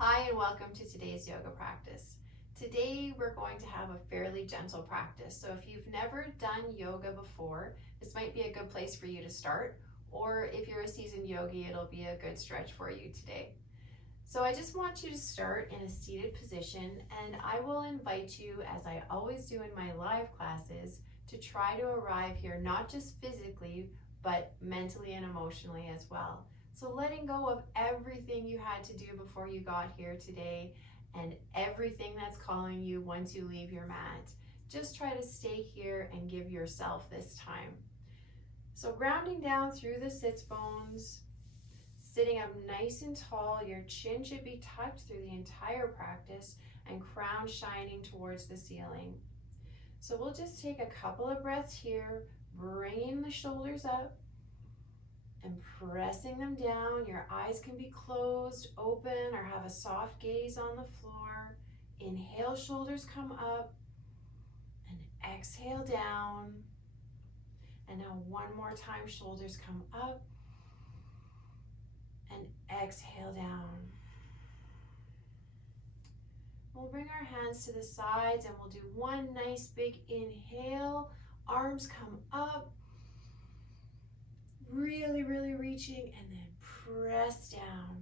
Hi and welcome to today's yoga practice. Today we're going to have a fairly gentle practice. So if you've never done yoga before, this might be a good place for you to start. Or if you're a seasoned yogi, it'll be a good stretch for you today. So I just want you to start in a seated position, and I will invite you, as I always do in my live classes, to try to arrive here not just physically, but mentally and emotionally as well. So letting go of everything you had to do before you got here today and everything that's calling you once you leave your mat. Just try to stay here and give yourself this time. So grounding down through the sits bones, sitting up nice and tall, your chin should be tucked through the entire practice and crown shining towards the ceiling. So we'll just take a couple of breaths here, bringing the shoulders up and pressing them down. Your eyes can be closed, open, or have a soft gaze on the floor. Inhale, shoulders come up, and exhale down. And now one more time, shoulders come up, and exhale down. We'll bring our hands to the sides and we'll do one nice big inhale. Arms come up, really reaching, and then press down.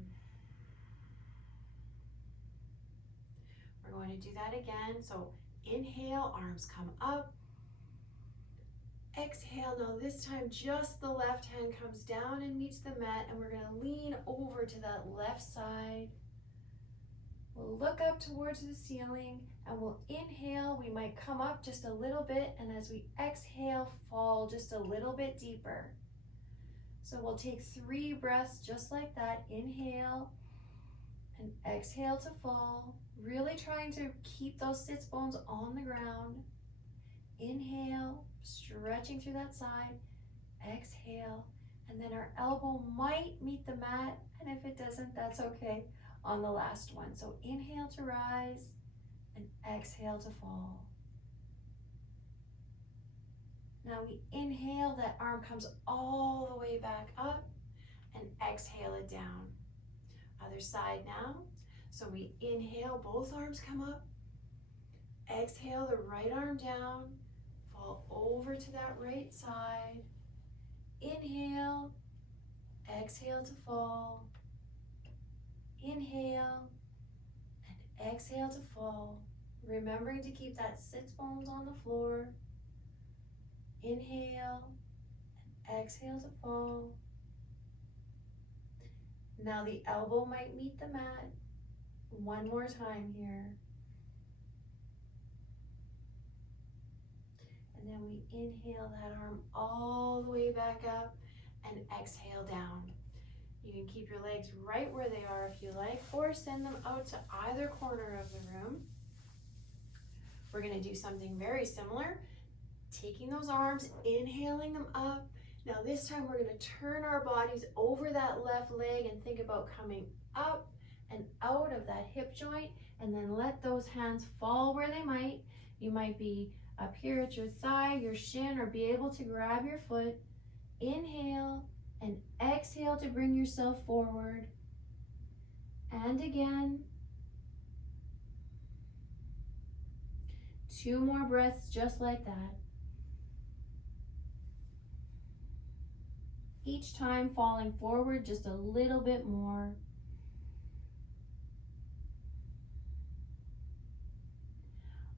We're going to do that again. So inhale, arms come up. Exhale, now this time just the left hand comes down and meets the mat, and we're going to lean over to that left side. We'll look up towards the ceiling and we'll inhale. We might come up just a little bit, and as we exhale, fall just a little bit deeper. So we'll take 3 breaths just like that. Inhale and exhale to fall. Really trying to keep those sits bones on the ground. Inhale, stretching through that side. Exhale, and then our elbow might meet the mat, and if it doesn't, that's okay on the last one. So inhale to rise and exhale to fall. Now we inhale, that arm comes all the way back up, and exhale it down. Other side now. So we inhale, both arms come up. Exhale, the right arm down. Fall over to that right side. Inhale, exhale to fall. Inhale, and exhale to fall. Remembering to keep that sits bones on the floor. Inhale and exhale to fall. Now the elbow might meet the mat. One more time here. And then we inhale that arm all the way back up and exhale down. You can keep your legs right where they are if you like, or send them out to either corner of the room. We're going to do something very similar. Taking those arms, inhaling them up. Now this time we're going to turn our bodies over that left leg and think about coming up and out of that hip joint, and then let those hands fall where they might. You might be up here at your thigh, your shin, or be able to grab your foot. Inhale and exhale to bring yourself forward. And again. 2 more breaths just like that. Each time falling forward just a little bit more.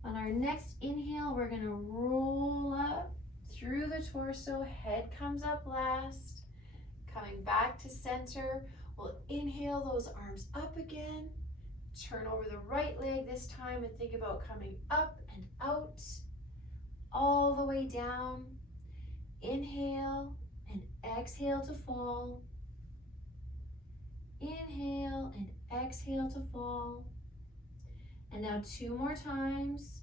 On our next inhale, we're going to roll up through the torso. Head comes up last. Coming back to center, we'll inhale those arms up again. Turn over the right leg this time and think about coming up and out, all the way down. Inhale and exhale to fall. Inhale and exhale to fall. And now 2 more times.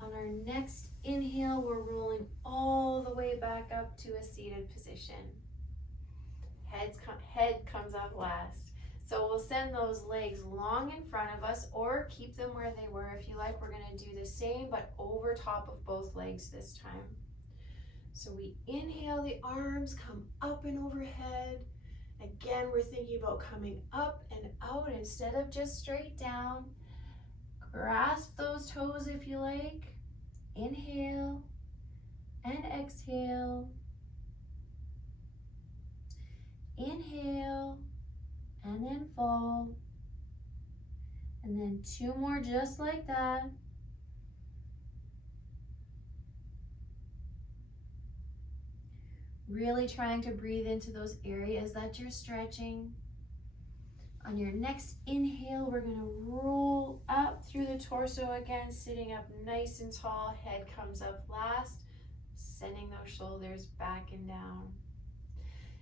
On our next inhale, we're rolling all the way back up to a seated position. Head comes up last. So we'll send those legs long in front of us or keep them where they were if you like. We're gonna do the same but over top of both legs this time. So we inhale, the arms come up and overhead. Again, we're thinking about coming up and out instead of just straight down. Grasp those toes if you like. Inhale and exhale. Inhale and then fall. And then 2 more just like that. Really trying to breathe into those areas that you're stretching. On your next inhale, we're gonna roll up through the torso again, sitting up nice and tall. Head comes up last, sending those shoulders back and down.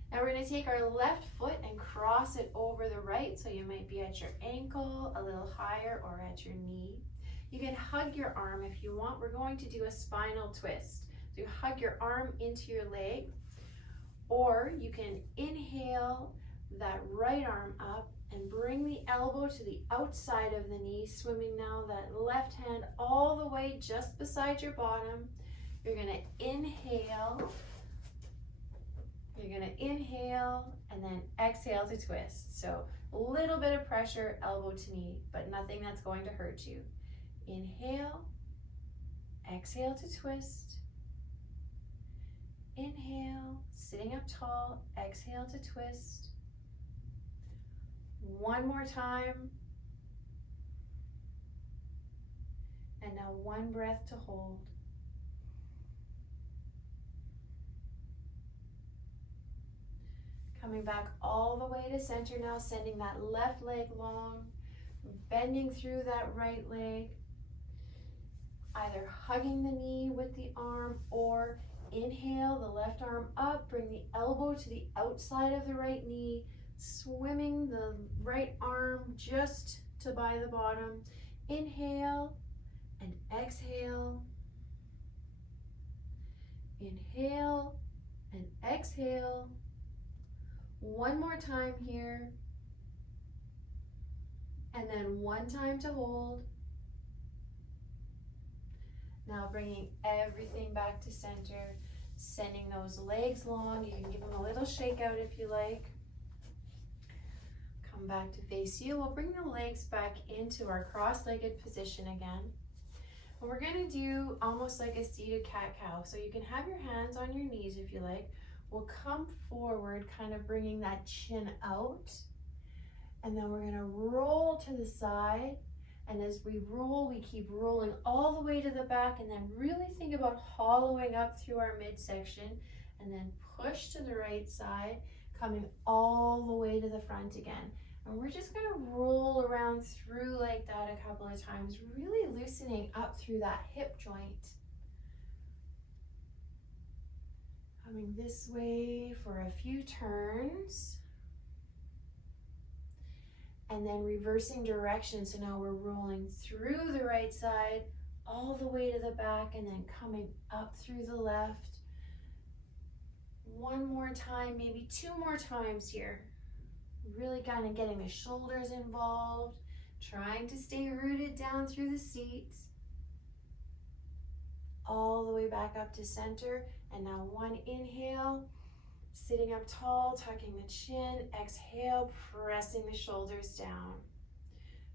Now we're gonna take our left foot and cross it over the right, so you might be at your ankle, a little higher, or at your knee. You can hug your arm if you want. We're going to do a spinal twist. So you hug your arm into your leg, or you can inhale that right arm up and bring the elbow to the outside of the knee, swimming now that left hand all the way just beside your bottom. You're gonna inhale. You're gonna inhale and then exhale to twist. So a little bit of pressure, elbow to knee, but nothing that's going to hurt you. Inhale, exhale to twist. Inhale, sitting up tall, exhale to twist. One more time. And now one breath to hold. Coming back all the way to center now, sending that left leg long, bending through that right leg, either hugging the knee with the arm or inhale the left arm up, bring the elbow to the outside of the right knee, swimming the right arm just to by the bottom. Inhale and exhale. Inhale and exhale. One more time here. And then one time to hold. Now bringing everything back to center, sending those legs long. You can give them a little shake out if you like. Come back to face you. We'll bring the legs back into our cross-legged position again. And we're gonna do almost like a seated cat-cow. So you can have your hands on your knees if you like. We'll come forward, kind of bringing that chin out. And then we're gonna roll to the side. And as we roll, we keep rolling all the way to the back, and then really think about hollowing up through our midsection, and then push to the right side, coming all the way to the front again. And we're just gonna roll around through like that a couple of times, really loosening up through that hip joint. Coming this way for a few turns. And then reversing direction. So now we're rolling through the right side, all the way to the back, and then coming up through the left. One more time, maybe 2 more times here. Really kind of getting the shoulders involved, trying to stay rooted down through the seat. All the way back up to center. And now one inhale. Sitting up tall, tucking the chin, exhale, pressing the shoulders down.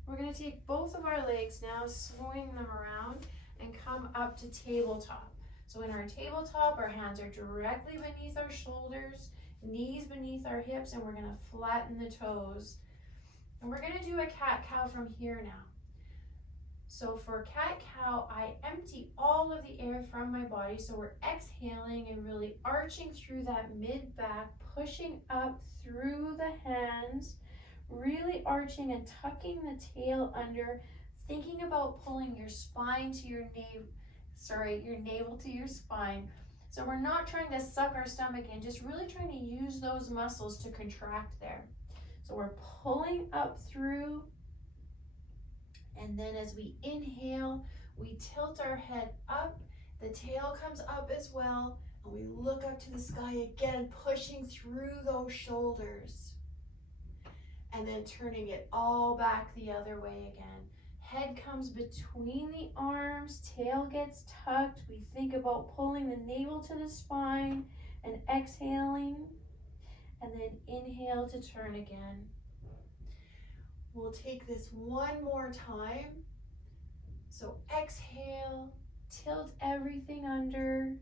We're gonna take both of our legs now, swing them around, and come up to tabletop. So in our tabletop, our hands are directly beneath our shoulders, knees beneath our hips, and we're gonna flatten the toes. And we're gonna do a cat-cow from here now. So for cat-cow, I empty all of the air from my body. So we're exhaling and really arching through that mid-back, pushing up through the hands, really arching and tucking the tail under, thinking about pulling your spine to your your navel to your spine. So we're not trying to suck our stomach in, just really trying to use those muscles to contract there. So we're pulling up through. And then as we inhale, we tilt our head up, the tail comes up as well, and we look up to the sky again, pushing through those shoulders. and then turning it all back the other way again. Head comes between the arms, tail gets tucked. We think about pulling the navel to the spine and exhaling, and then inhale to turn again. We'll take this one more time. So exhale, tilt everything under,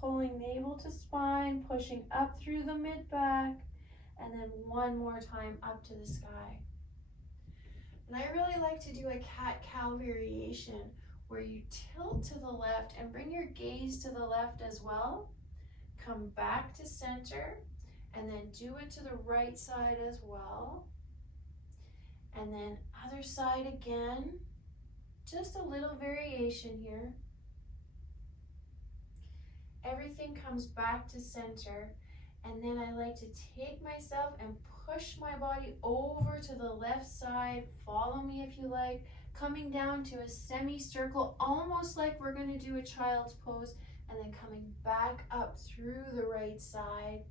pulling navel to spine, pushing up through the mid-back, and then one more time up to the sky. And I really like to do a cat-cow variation where you tilt to the left and bring your gaze to the left as well. Come back to center and then do it to the right side as well. And then other side again. Just a little variation here. Everything comes back to center. And then I like to take myself and push my body over to the left side. Follow me if you like. Coming down to a semicircle, almost like we're going to do a child's pose. And then coming back up through the right side.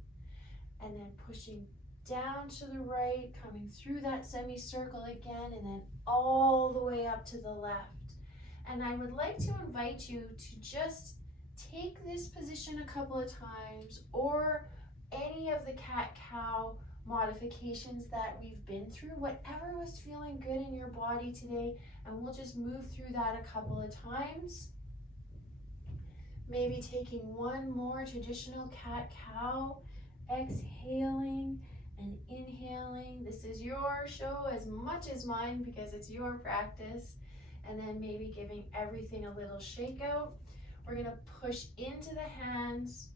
And then pushing down to the right, coming through that semicircle again, and then all the way up to the left. And I would like to invite you to just take this position a couple of times, or any of the cat-cow modifications that we've been through, whatever was feeling good in your body today, and we'll just move through that a couple of times. Maybe taking one more traditional cat-cow, exhaling and inhaling. This is your show as much as mine because it's your practice. And then maybe giving everything a little shake out. We're gonna push into the hands.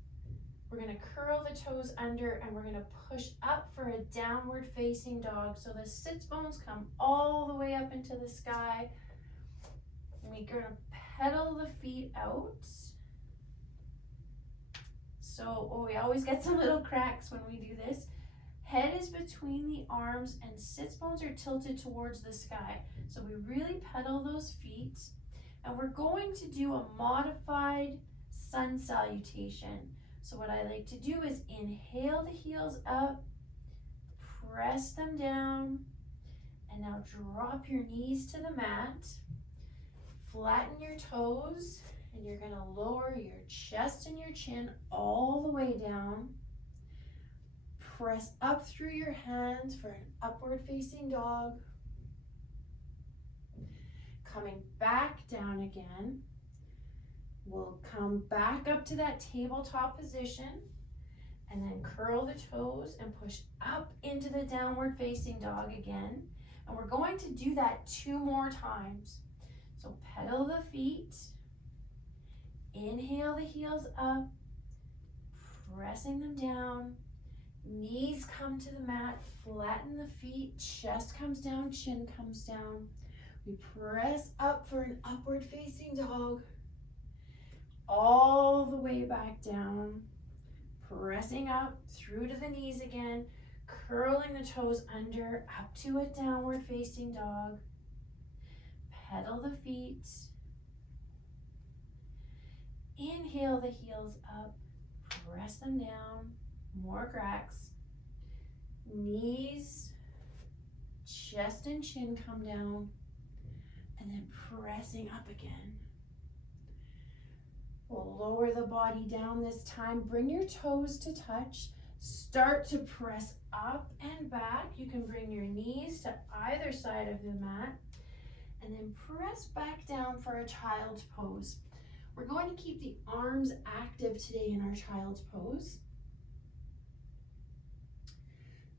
We're gonna curl the toes under, and we're gonna push up for a downward facing dog. So the sits bones come all the way up into the sky. And we're gonna pedal the feet out. So we always get some little cracks when we do this. Head is between the arms and sits bones are tilted towards the sky. So we really pedal those feet. And we're going to do a modified sun salutation. So what I like to do is inhale the heels up, press them down, and now drop your knees to the mat. Flatten your toes, and you're gonna lower your chest and your chin all the way down. Press up through your hands for an upward facing dog. Coming back down again. We'll come back up to that tabletop position and then curl the toes and push up into the downward facing dog again. And we're going to do that 2 more times. So pedal the feet, inhale the heels up, pressing them down. Knees come to the mat, flatten the feet, chest comes down, chin comes down. We press up for an upward facing dog, all the way back down, pressing up through to the knees again, curling the toes under, up to a downward facing dog. Pedal the feet, inhale the heels up, press them down. More cracks. Knees, chest and chin come down, and then pressing up again. We'll lower the body down this time. Bring your toes to touch. Start to press up and back. You can bring your knees to either side of the mat, and then press back down for a child's pose. We're going to keep the arms active today in our child's pose.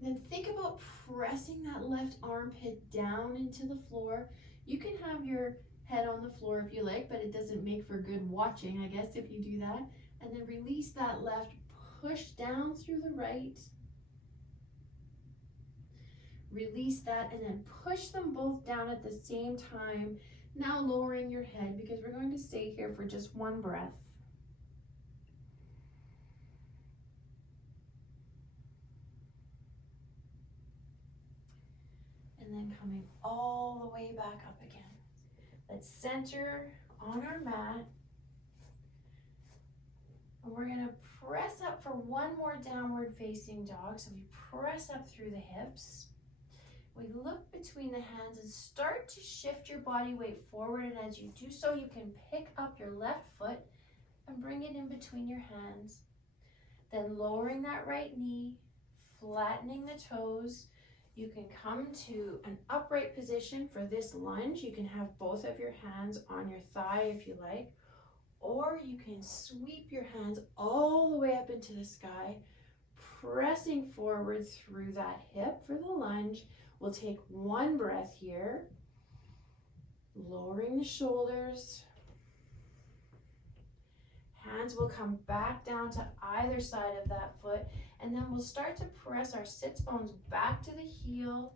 Then think about pressing that left armpit down into the floor. You can have your head on the floor if you like, but it doesn't make for good watching, I guess, if you do that. And then release that left, push down through the right. Release that, and then push them both down at the same time. Now lowering your head because we're going to stay here for just 1 breath. And then coming all the way back up again. Let's center on our mat. And we're gonna press up for 1 more downward facing dog. So we press up through the hips. We look between the hands and start to shift your body weight forward, and as you do so, you can pick up your left foot and bring it in between your hands. Then lowering that right knee, flattening the toes. You can come to an upright position for this lunge. You can have both of your hands on your thigh if you like, or you can sweep your hands all the way up into the sky, pressing forward through that hip for the lunge. We'll take one breath here, lowering the shoulders. Hands will come back down to either side of that foot, and then we'll start to press our sits bones back to the heel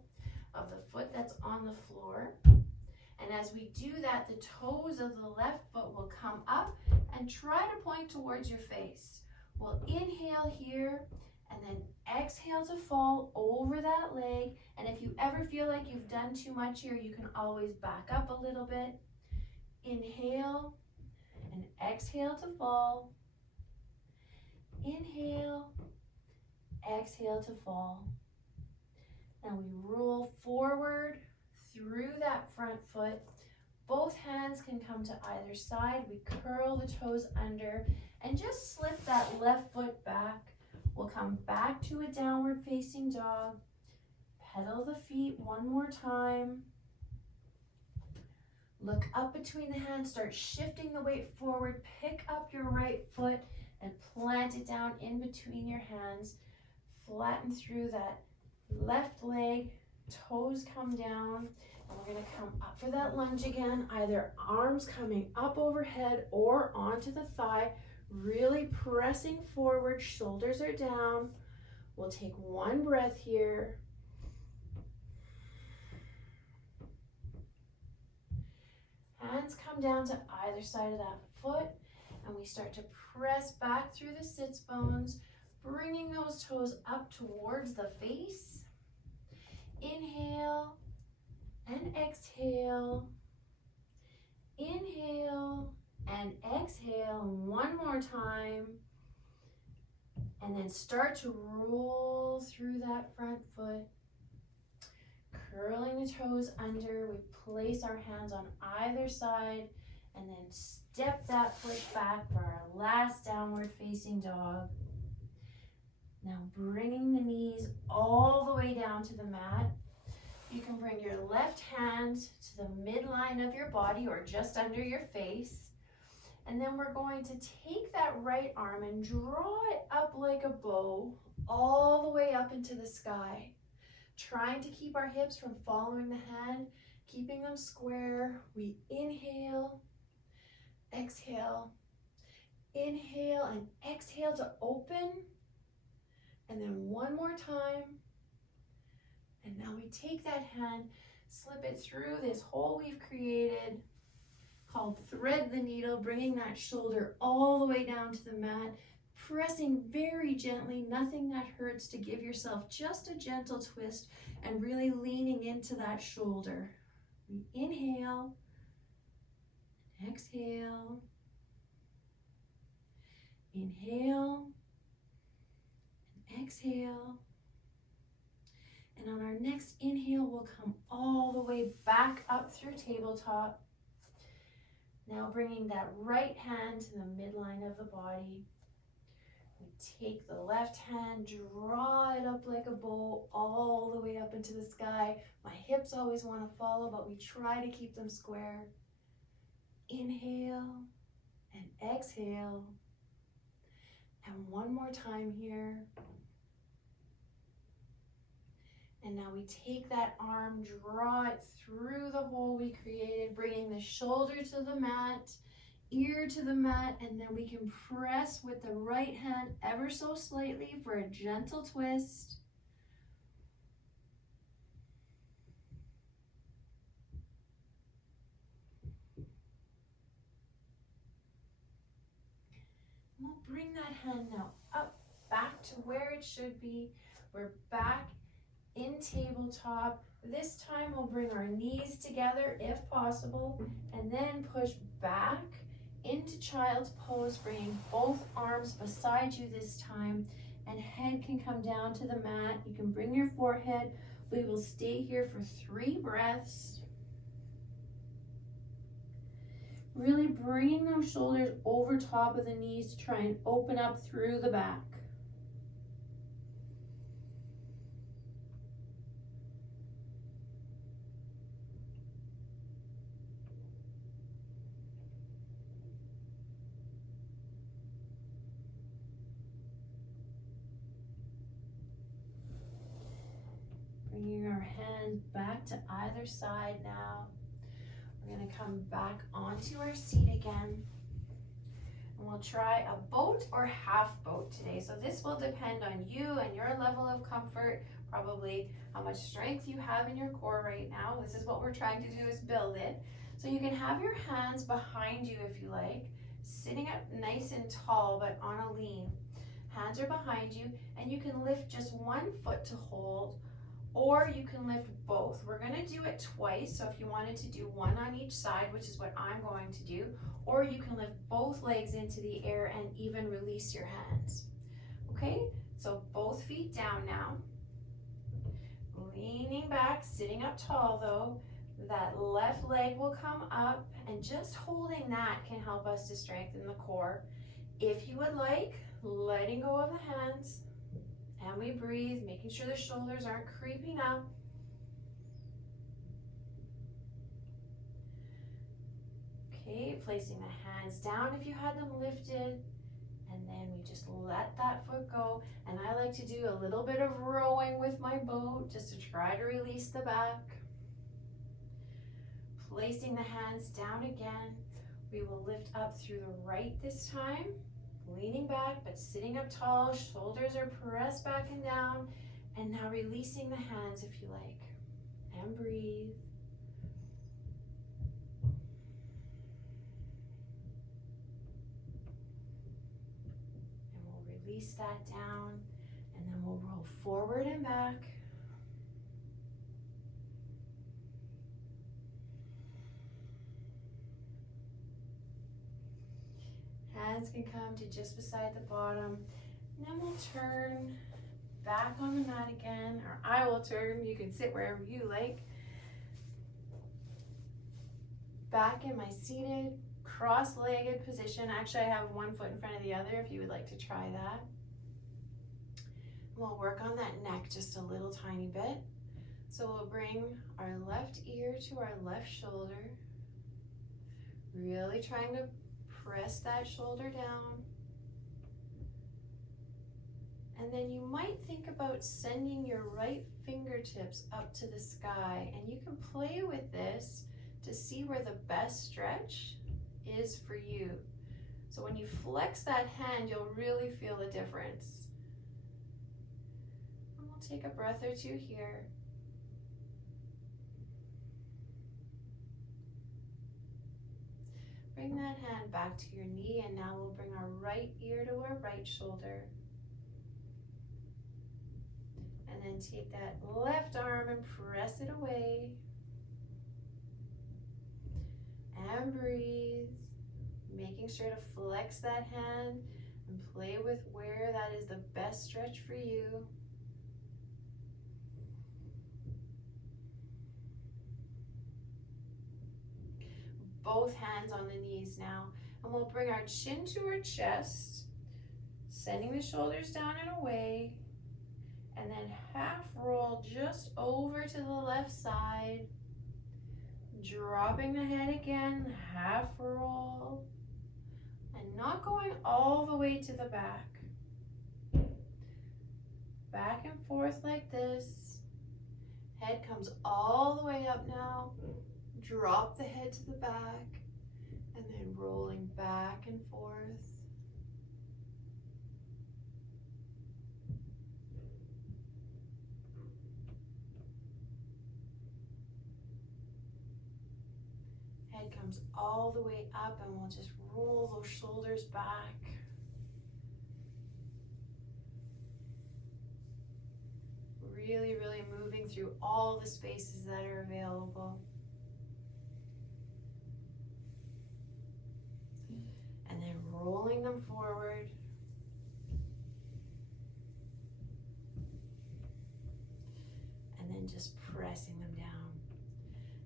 of the foot that's on the floor. And as we do that, the toes of the left foot will come up and try to point towards your face. We'll inhale here and then exhale to fall over that leg. And if you ever feel like you've done too much here, you can always back up a little bit. Inhale and exhale to fall. Inhale, exhale to fall. Now we roll forward through that front foot. Both hands can come to either side. We curl the toes under and just slip that left foot back. We'll come back to a downward facing dog. Pedal the feet one more time. Look up between the hands, start shifting the weight forward. Pick up your right foot and plant it down in between your hands. Flatten through that left leg, toes come down, and we're gonna come up for that lunge again, either arms coming up overhead or onto the thigh, really pressing forward, shoulders are down. We'll take one breath here. Hands come down to either side of that foot, and we start to press back through the sits bones, bringing those toes up towards the face. Inhale and exhale. Inhale and exhale one more time. And then start to roll through that front foot. Curling the toes under, we place our hands on either side and then step that foot back for our last downward facing dog. Now bringing the knees all the way down to the mat. You can bring your left hand to the midline of your body or just under your face. And then we're going to take that right arm and draw it up like a bow all the way up into the sky. Trying to keep our hips from following the hand, keeping them square. We inhale, exhale, inhale and exhale to open. And then one more time. And now we take that hand, slip it through this hole we've created called thread the needle, bringing that shoulder all the way down to the mat. Pressing very gently, nothing that hurts, to give yourself just a gentle twist and really leaning into that shoulder. We inhale, exhale, inhale, and exhale. And on our next inhale, we'll come all the way back up through tabletop. Now bringing that right hand to the midline of the body. We take the left hand, draw it up like a bow all the way up into the sky. My hips always want to follow, but we try to keep them square. Inhale and exhale. And one more time here. And now we take that arm, draw it through the hole we created, bringing the shoulder to the mat, ear to the mat, and then we can press with the right hand ever so slightly for a gentle twist. We'll bring that hand now up, back to where it should be. We're back in tabletop. This time we'll bring our knees together if possible, and then push back into child's pose, bringing both arms beside you this time, and head can come down to the mat. You can bring your forehead We will stay here for 3 breaths. Really bringing those shoulders over top of the knees to try and open up through the back. Bringing our hands back to either side now. We're going to come back onto our seat again. And we'll try a boat or half boat today. So this will depend on you and your level of comfort, probably how much strength you have in your core right now. This is what we're trying to do, is build it. So you can have your hands behind you if you like, sitting up nice and tall but on a lean. Hands are behind you, and you can lift just one foot to hold, or you can lift both. We're gonna do it twice, so if you wanted to do one on each side, which is what I'm going to do, or you can lift both legs into the air and even release your hands. Okay, so both feet down now. Leaning back, sitting up tall though. That left leg will come up, and just holding that can help us to strengthen the core. If you would like, letting go of the hands. And we breathe, making sure the shoulders aren't creeping up. Okay, placing the hands down if you had them lifted. And then we just let that foot go. And I like to do a little bit of rowing with my boat just to try to release the back. Placing the hands down again. We will lift up through the right this time. Leaning back, but sitting up tall, shoulders are pressed back and down, and now releasing the hands if you like, and breathe. And we'll release that down, and then we'll roll forward and back. Hands can come to just beside the bottom, and then we'll turn back on the mat again, or I will turn. You can sit wherever you like. Back in my seated, cross-legged position. Actually, I have one foot in front of the other if you would like to try that. We'll work on that neck just a little tiny bit. So we'll bring our left ear to our left shoulder, really trying to press that shoulder down. And then you might think about sending your right fingertips up to the sky, and you can play with this to see where the best stretch is for you. So when you flex that hand, you'll really feel the difference. And we'll take a breath or two here. Bring that hand back to your knee, and now we'll bring our right ear to our right shoulder. And then take that left arm and press it away. And breathe, making sure to flex that hand and play with where that is the best stretch for you. Both hands on the knees now, and we'll bring our chin to our chest, sending the shoulders down and away, and then half roll just over to the left side, dropping the head again, half roll, and not going all the way to the back. Back and forth like this. Head comes all the way up now. Drop the head to the back, and then rolling back and forth. Head comes all the way up, and we'll just roll those shoulders back. Really, really moving through all the spaces that are available. And then rolling them forward. And then and just pressing them down.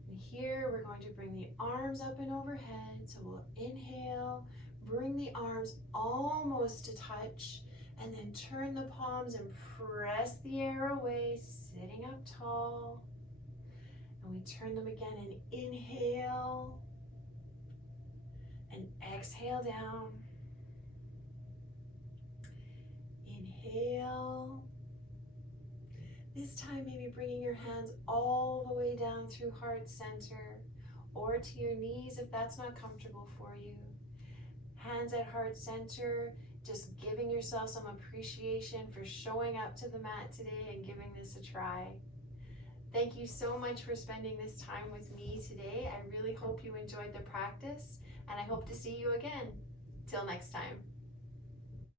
And here we're going to bring the arms up and overhead. So we'll inhale, bring the arms almost to touch, and then turn the palms and press the air away, sitting up tall. And we turn them again and inhale and exhale down. Inhale. This time maybe bringing your hands all the way down through heart center or to your knees if that's not comfortable for you. Hands at heart center, just giving yourself some appreciation for showing up to the mat today and giving this a try. Thank you so much for spending this time with me today. I really hope you enjoyed the practice, and I hope to see you again. Till next time.